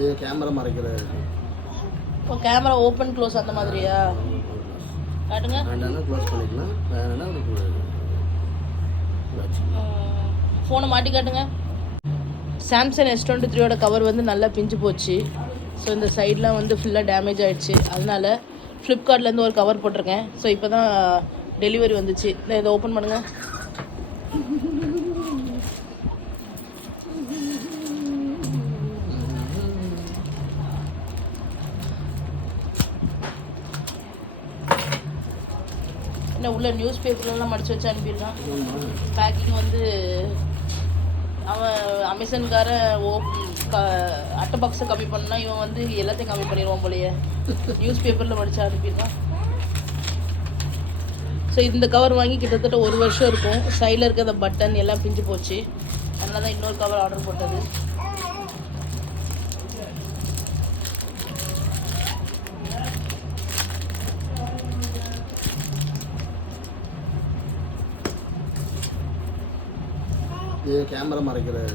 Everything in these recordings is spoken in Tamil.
இது கேமரா மறைக்கிறது. இப்போ கேமரா ஓப்பன் க்ளோஸ் அந்த மாதிரியா? காட்டுங்க. வேண்டாம்னா க்ளோஸ் பண்ணிக்கலாம், வேணும்னா ஃபோனை மாட்டி காட்டுங்க. சாம்சங் S23யோட கவர் வந்து நல்லா பிஞ்சு போச்சு. ஸோ இந்த சைட்லாம் வந்து ஃபுல்லாக டேமேஜ் ஆகிடுச்சு. அதனால ஃப்ளிப்கார்ட்லேருந்து ஒரு கவர் போட்டிருக்கேன். ஸோ இப்போ தான் டெலிவரி வந்துச்சு. இதை ஓப்பன் பண்ணுங்கள். என்ன உள்ள நியூஸ் பேப்பர்லாம் மடித்து வச்சு அனுப்பியிருக்கான். பேக்கிங் வந்து அவன் அமேசான்காரன் அட்டை பாக்ஸை கம்மி பண்ணா இவன் வந்து எல்லாத்தையும் கம்மி பண்ணிடுவான் போலையே. நியூஸ் பேப்பரில் மடித்து அனுப்பியிருக்கான். ஸோ இந்த கவர் வாங்கி கிட்டத்தட்ட 1 வருஷம் இருக்கும். சைடில் இருக்க அந்த பட்டன் எல்லாம் பிஞ்சு போச்சு. அதனால தான் இன்னொரு கவர் ஆர்டர் போட்டது. இது கேமரா மறைக்கிறது.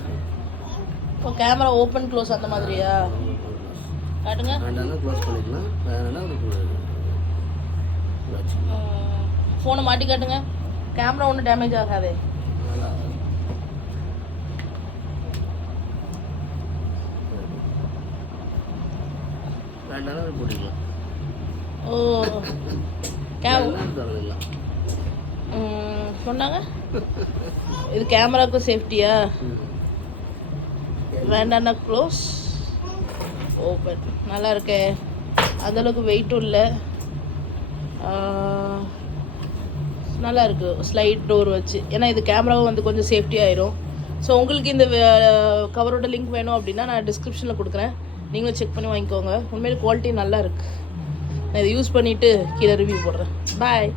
இப்போ கேமரா ஓப்பன் க்ளோஸ் அந்த மாதிரியா? காட்டுங்க. வேண்டாம்னா க்ளோஸ் பண்ணிக்கலாம், வேணும்னா ஃபோனை மாட்டி காட்டுங்க. கேமரா ஒன்றும் டேமேஜ் ஆகாதே. வேண்டாம்னா போட்டுக்கலாம். ஓ சொன்னாங்க இது கேமராவுக்கும் சேஃப்டியா? வேண்டாம்னா க்ளோஸ் ஓப்பன். நல்லா இருக்கே. அந்தளவுக்கு வெயிட்டும் இல்லை. நல்லா இருக்குது ஸ்லைட் டோர் வச்சு. ஏன்னா இது கேமராவும் வந்து கொஞ்சம் சேஃப்டி ஆயிரும். ஸோ உங்களுக்கு இந்த கவரோட லிங்க் வேணும் அப்படின்னா நான் டிஸ்கிரிப்ஷனில் கொடுக்குறேன். நீங்களும் செக் பண்ணி வாங்கிக்கோங்க. உண்மையிலே குவாலிட்டி நல்லா இருக்குது. நான் இதை யூஸ் பண்ணிவிட்டு கீழே ரிவ்யூ போடுறேன். பாய்.